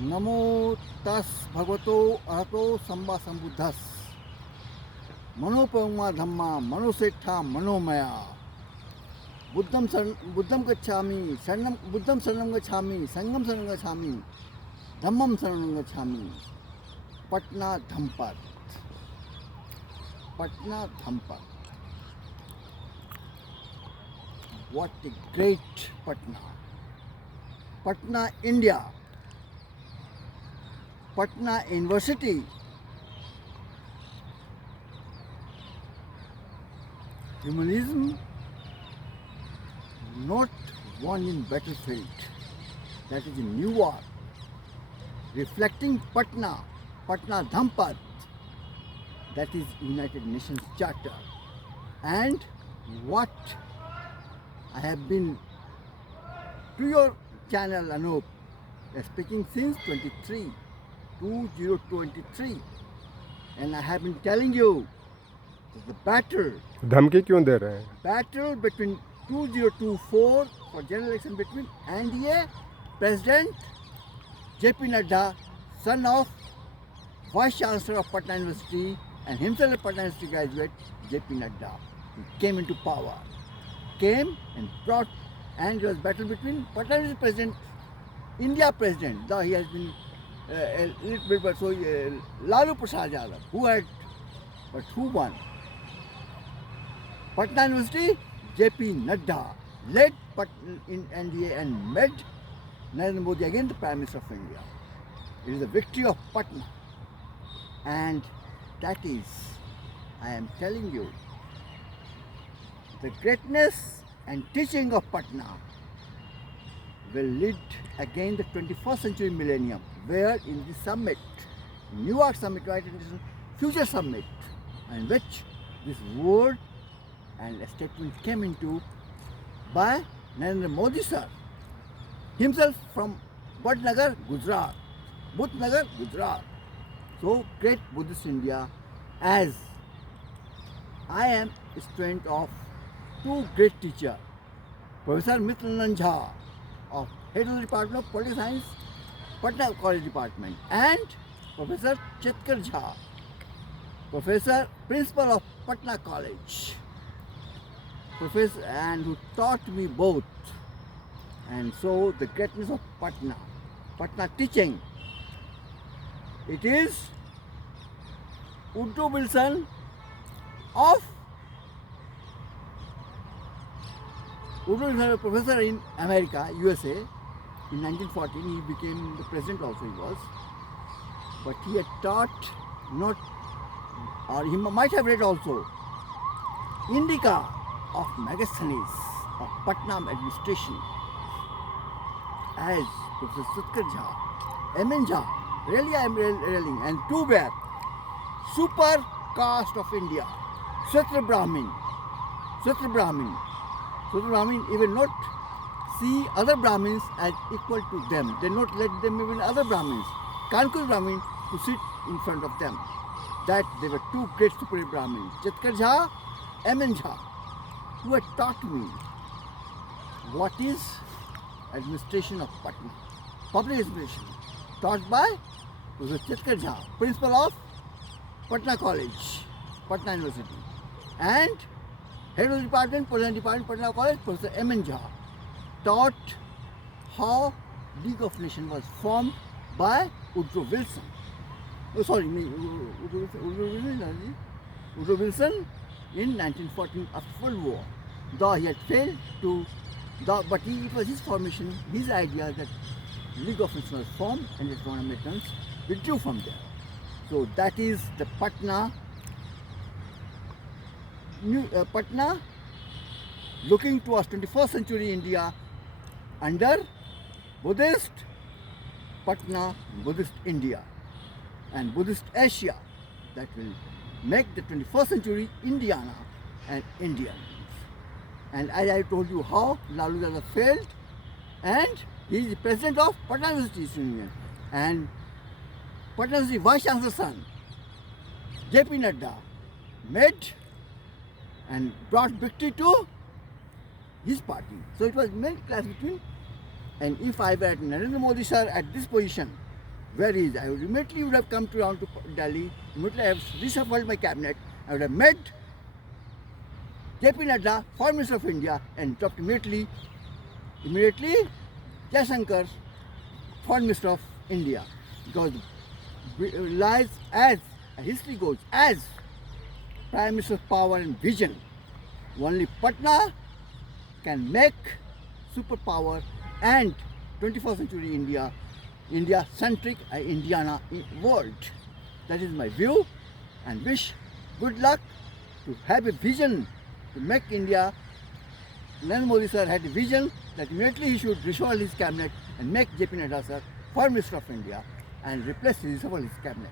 नमो तस् भगवतो अरहतो सम्मा सम्बुद्धस मनोपमा धम्मा मनोसेठा मनोमया बुद्धं गच्छामि शरणं बुद्धं शरणं गच्छामि संघं शरणं गच्छामि धम्मं शरणं गच्छामि Patna धम्पत what a great Patna India, Patna University, humanism not won in battlefield, that is in new war, reflecting Patna Dhampat, that is United Nations Charter. And what I have been to your channel Anup, speaking since 2023, and I have been telling you that the धमकी क्यों दे रहे हैं? battle between 2024 for general election between NDA President JP Nadda, son of Vice Chancellor of Patna University and himself a Patna University graduate, JP Nadda. He came into power, came and brought, and there was battle between Patna University President, India President, though he has been a little bit, but so Lalu Prasad Yadav, who won? Patna University, JP Nadda led in NDA and made Narendra Modi again the Prime Minister of India. It is a victory of Patna, and that is, I am telling you, the greatness and teaching of Patna will lead again the 21st century millennium, where in the summit, New York Summit, right, in this future summit, in which this word and a statement came into by Narendra Modi sir, himself from Budnagar, Gujarat. So great Buddhist India, as I am a student of two great teachers, Professor Mitranand Jha of Head of the Department of Political Science, Patna College Department, and Professor Chetkar Jha, Professor Principal of Patna College, Professor, and who taught me both. And so the greatness of Patna teaching, it is Woodrow Wilson of Woodrow Wilson, a professor in America, USA. In 1914, he became the president also, he was. But he had taught not, or he might have read also, Indica of Megasthenes of Patna administration, as Professor Chetkar Jha, M.N. Jha, really I am railing, and two were super caste of India, Kshetra Brahmin, even not see other Brahmins as equal to them. They not let them even other Brahmins, Kankur Brahmin, to sit in front of them. That they were two great superior Brahmins, Chetkar Jha, M.N. Jha, who had taught me what is administration of Patna, public administration, taught by Professor Chetkar Jha, principal of Patna College, Patna University, and head of the department, Patna College, Professor M.N. Jha, taught how League of Nations was formed by Woodrow Wilson. Woodrow Wilson in 1914 after World War. Though he had failed to, but it was his formation, his idea that League of Nations was formed and its non-Americans withdrew from there. So that is the Patna looking towards 21st century India under Buddhist Patna, Buddhist India and Buddhist Asia, that will make the 21st century Indiana and Indians. And as I told you how Lalu Yadav failed, and he is the president of Patna University Union, and Patna University Vice Chancellor's son, JP Nadda, made and brought victory to his party. So it was main clash between, and if I were Narendra Modi sir at this position, where he is. I would immediately would have come down to Delhi, immediately I have reshuffled my cabinet, I would have met JP Nadda, Foreign Minister of India, and dropped immediately Jaishankar, Foreign Minister of India, because lies as history goes as Prime Minister's power and vision. Only Patna can make superpower and 21st century India-centric Indiana world. That is my view, and wish good luck to have a vision to make India. Narendra Modi sir had a vision that immediately he should reshuffle his cabinet and make JP Nadda sir Foreign Minister of India and replace his cabinet.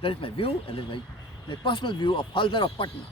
That is my view, and that is my personal view of Haldar of Patna.